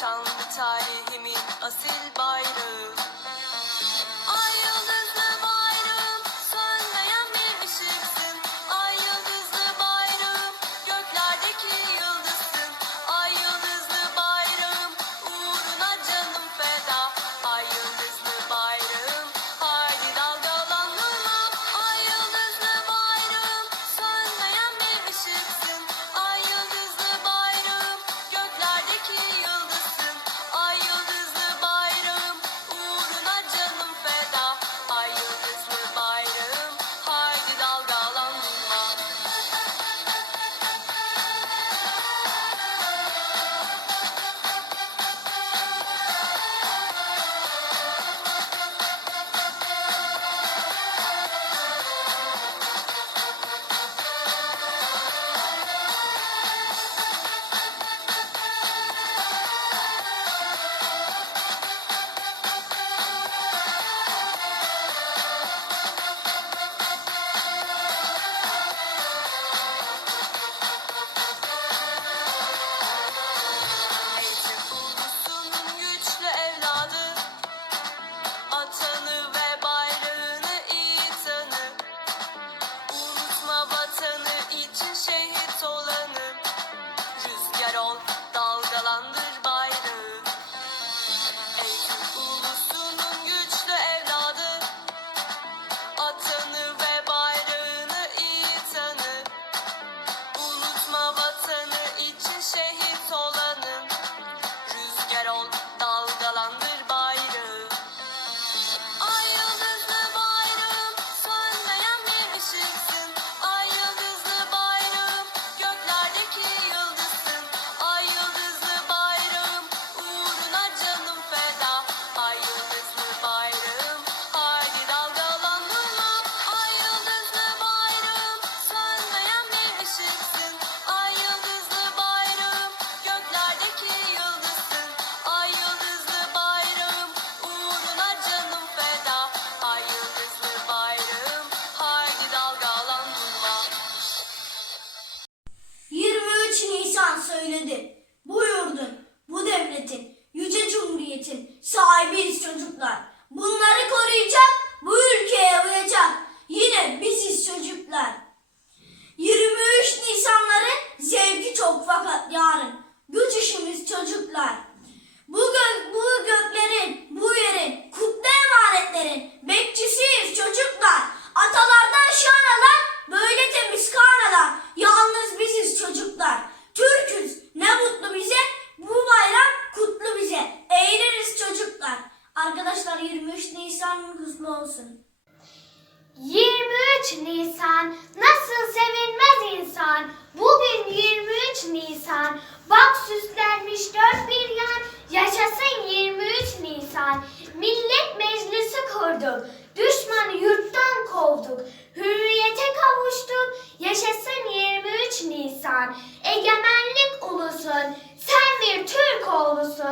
şanlı tarihimin asil bayrağı.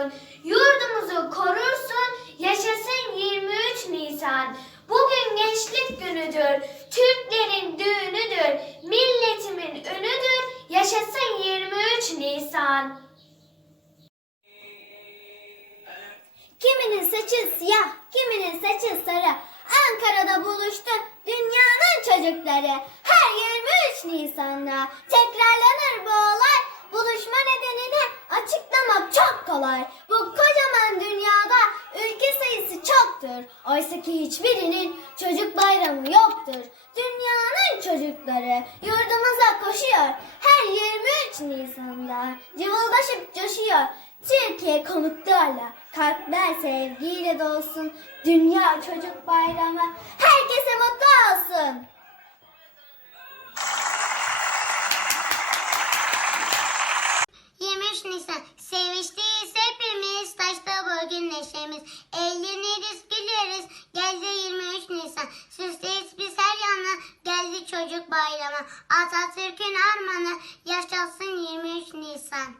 olsun, yurdumuzu korursun, yaşasın 23 Nisan. Bugün gençlik günüdür, Türklerin düğünüdür, milletimin önüdür, yaşasın 23 Nisan. Kiminin saçı siyah, kiminin saçı sarı. Ankara'da buluştu dünyanın çocukları. Her 23 Nisan'da tekrarlanır bu olay. Buluşma nedeni de açıklamak çok kolay. Bu kocaman dünyada ülke sayısı çoktur. Oysa ki hiçbirinin çocuk bayramı yoktur. Dünyanın çocukları yurdumuza koşuyor. Her 23 Nisan'da cıvıldaşıp coşuyor. Türkiye konuklarla, kalpler sevgiyle dolsun. Dünya Çocuk Bayramı herkese mutlu olsun. Atatürk'ün armanı yaşasın 23 Nisan.